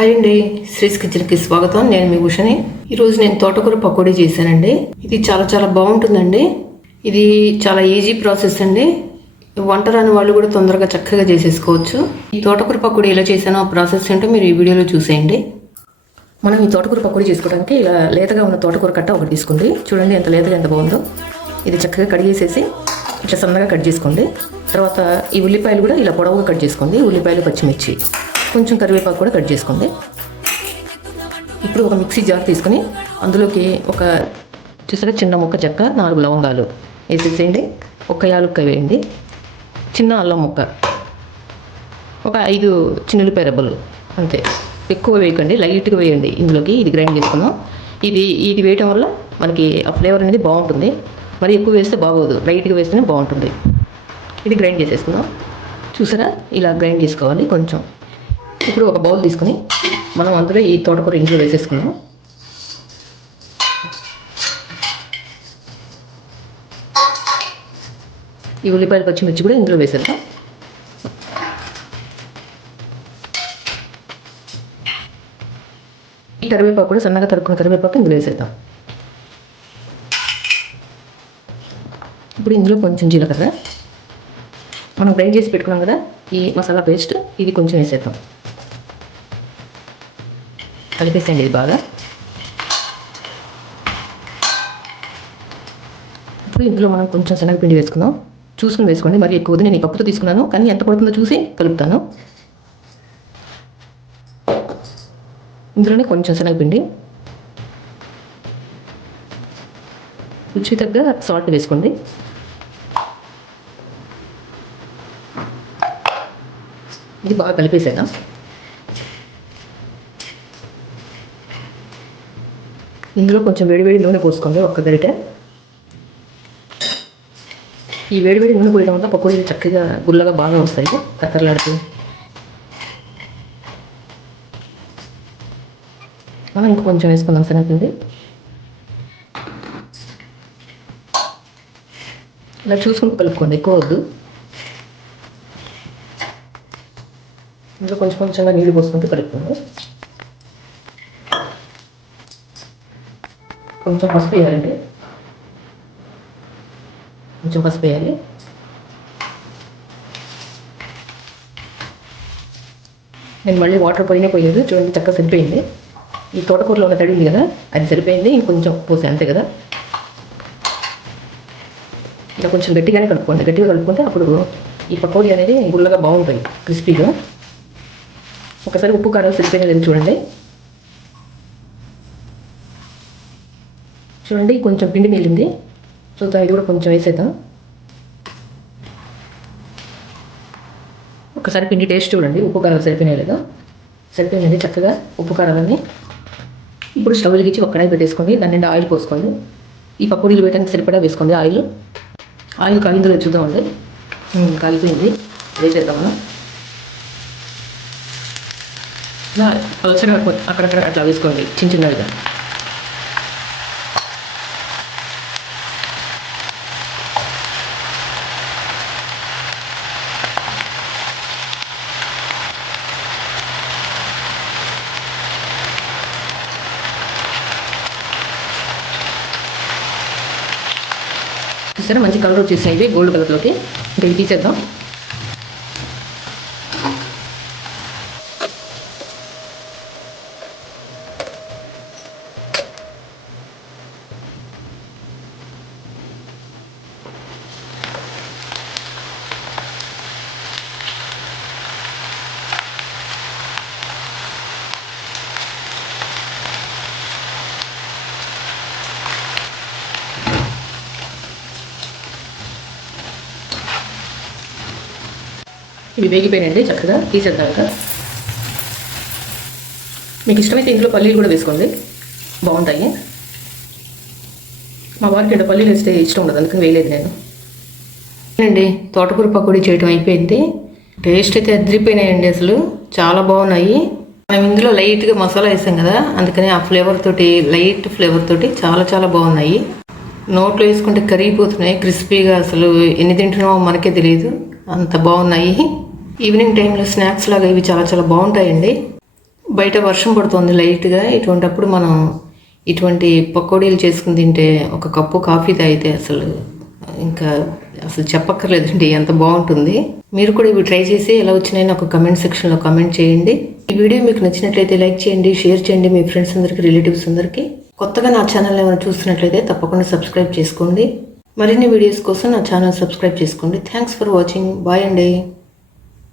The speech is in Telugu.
హాయ్ అండి, శ్రీస్ కిచెన్కి స్వాగతం. నేను మీ భూషణి. ఈరోజు నేను తోటకూర పకోడీ చేశానండి. ఇది చాలా బాగుంటుందండి. ఇది చాలా ఈజీ ప్రాసెస్ అండి. వంట రాని వాళ్ళు కూడా తొందరగా చక్కగా చేసేసుకోవచ్చు. ఈ తోటకూర పకోడీ ఎలా చేశానో ఆ ప్రాసెస్ ఏంటో మీరు ఈ వీడియోలో చూసేయండి. మనం ఈ తోటకూర పకోడీ చేసుకోవడానికి ఇలా లేతగా ఉన్న తోటకూర కట్ట ఒకటి తీసుకోండి. చూడండి ఎంత లేతగా ఎంత బాగుందో. ఇది చక్కగా కడిగేసేసి ఇట్లా సన్నగా కట్ చేసుకోండి. తర్వాత ఈ ఉల్లిపాయలు కూడా ఇలా పొడవుగా కట్ చేసుకోండి. ఉల్లిపాయలు, పచ్చిమిర్చి, కొంచెం కరివేపాకు కూడా కట్ చేసుకోండి. ఇప్పుడు ఒక మిక్సీ జార్ తీసుకొని అందులోకి ఒక చూసారా చిన్న ముక్క చెక్క, 4 లవంగాలు వేసేసేయండి. ఒక యాలుక్కాయ వేయండి. చిన్న అల్లం ముక్క, ఒక 5 చిన్నులపాయ రెబ్బలు, అంతే. ఎక్కువ వేయకండి, లైట్గా వేయండి ఇందులోకి. ఇది గ్రైండ్ చేసుకుందాం. ఇది వేయటం వల్ల మనకి ఆ ఫ్లేవర్ అనేది బాగుంటుంది. మరి ఎక్కువ వేస్తే బాగోదు, లైట్గా వేస్తేనే బాగుంటుంది. ఇది గ్రైండ్ చేసేసుకుందాం. చూసారా ఇలా గ్రైండ్ చేసుకోవాలి కొంచెం. ఇప్పుడు ఒక బౌల్ తీసుకొని మనం అందులో ఈ తోటకూర ఇంట్లో వేసేసుకుందాం. ఈ ఉల్లిపాయలు, పచ్చిమిర్చి కూడా ఇందులో వేసేద్దాం. ఈ కరివేపాకు కూడా సన్నగా తరుక్కున్న కరివేపాకు ఇందులో వేసేద్దాం. ఇప్పుడు ఇందులో కొంచెం జీలకర్ర, మనం గ్రైండ్ చేసి పెట్టుకున్నాం కదా ఈ మసాలా పేస్ట్, ఇది కొంచెం వేసేద్దాం. కలిపేసేయండి ఇది బాగా. ఇప్పుడు ఇందులో మనం కొంచెం శనగపిండి వేసుకుందాం. చూసుకుని వేసుకోండి, మరి ఎక్కువ వద్దు. నేను ఈ కప్పుతో తీసుకున్నాను, కానీ ఎంత పడుతుందో చూసి కలుపుతాను. ఇందులోనే కొంచెం శనగపిండి, రుచి తగ్గ సాల్ట్ వేసుకోండి. ఇది బాగా కలిపేసేద్దాం. ఇందులో కొంచెం వేడివేడి నూనె పోసుకోండి, ఒక్క గరిటె. ఈ వేడివేడి నూనె పోయడం వల్ల పకోడీలు చక్కగా గుల్లగా బాగా వస్తాయి, కత్తర్లాడుతూ. మనం ఇంకా కొంచెం వేసుకుందాం శనగపిండి. ఇలా చూసుకుంటూ కలుపుకోండి, ఎక్కువ వద్దు. ఇందులో కొంచెంగా నీళ్ళు పోసుకుంటూ కలుపుకోండి. కొంచెం పసుపు వేయాలండి, కొంచెం పసుపు వేయాలి. నేను మళ్ళీ వాటర్ పోయలేదు, చూడండి చక్కగా సరిపోయింది. ఈ తోటకూరలో ఉన్న తడి ఉంది కదా, అది సరిపోయింది. ఇంకొంచెం పోసే, అంతే కదా. ఇలా కొంచెం గట్టిగా కలుపుకుంటే అప్పుడు ఈ పకోడీ అనేది గుల్లగా బాగుంటాయి, క్రిస్పీగా. ఒకసారి ఉప్పు కారం సరిపోయినది చూడండి. చూడండి కొంచెం పిండి మిగిలింది, చూద్దాం. ఇది కూడా కొంచెం వేసేద్దాం. ఒకసారి పిండి టేస్ట్ చూడండి, ఉప్పు కారం సరిపోయినాయి లేదా. సరిపోయిందండి చక్కగా ఉప్పు కారాలని. ఇప్పుడు స్టవ్ వెలిగించి ఒక కడాయి పెట్టేసుకోండి. దాని నిండా ఆయిల్ పోసుకోండి. ఈ పకోడీలు వేయడానికి సరిపడా వేసుకోండి ఆయిల్. కాగిందో చూద్దామండి. కాలిపోయింది, వేసేద్దాం మనం. ఇలా పలచగా అక్కడక్కడ అట్లా వేసుకోండి, చిన్నగా. చూసారా మంచి కలర్ వచ్చేసాయి, గోల్డ్ కలర్లోకి. ఇంకా ఇవి తీసేద్దాం. ఇవి వేగిపోయినాయండి, చక్కగా తీసేద్దాం. ఇంకా మీకు ఇష్టమైతే ఇందులో పల్లీలు కూడా వేసుకోండి, బాగుంటాయి. మా వారికి ఇక్కడ పల్లీలు వేస్తే ఇష్టం ఉండదు, అందుకని వేయలేదు నేను. అండి తోటకూర పకోడీ చేయడం అయిపోయింది. టేస్ట్ అయితే అదిరిపోయినాయండి, అసలు చాలా బాగున్నాయి. మనం ఇందులో లైట్గా మసాలా వేసాం కదా, అందుకని ఆ ఫ్లేవర్ తోటి, లైట్ ఫ్లేవర్ తోటి చాలా బాగున్నాయి. నోట్లో వేసుకుంటే కరిగిపోతున్నాయి క్రిస్పీగా. అసలు ఎన్ని తింటున్నామో మనకే తెలియదు, అంత బాగున్నాయి. ఈవినింగ్ టైంలో స్నాక్స్ లాగా ఇవి చాలా బాగుంటాయండి. బయట వర్షం పడుతుంది లైట్గా. ఇటువంటప్పుడు మనం ఇటువంటి పకోడీలు చేసుకుని తింటే, ఒక కప్పు కాఫీ తాగితే అసలు చెప్పక్కర్లేదండి, ఎంత బాగుంటుంది. మీరు కూడా ఇవి ట్రై చేసి ఎలా వచ్చినాయో నాకు కమెంట్ సెక్షన్లో కమెంట్ చేయండి. ఈ వీడియో మీకు నచ్చినట్లయితే లైక్ చేయండి, షేర్ చేయండి మీ ఫ్రెండ్స్ అందరికీ, రిలేటివ్స్ అందరికీ. కొత్తగా నా ఛానల్ ఏమైనా చూస్తున్నట్లయితే తప్పకుండా సబ్స్క్రైబ్ చేసుకోండి. మరిన్ని వీడియోస్ కోసం నా ఛానల్ సబ్స్క్రైబ్ చేసుకోండి. Thanks for watching. బాయ్ అండి.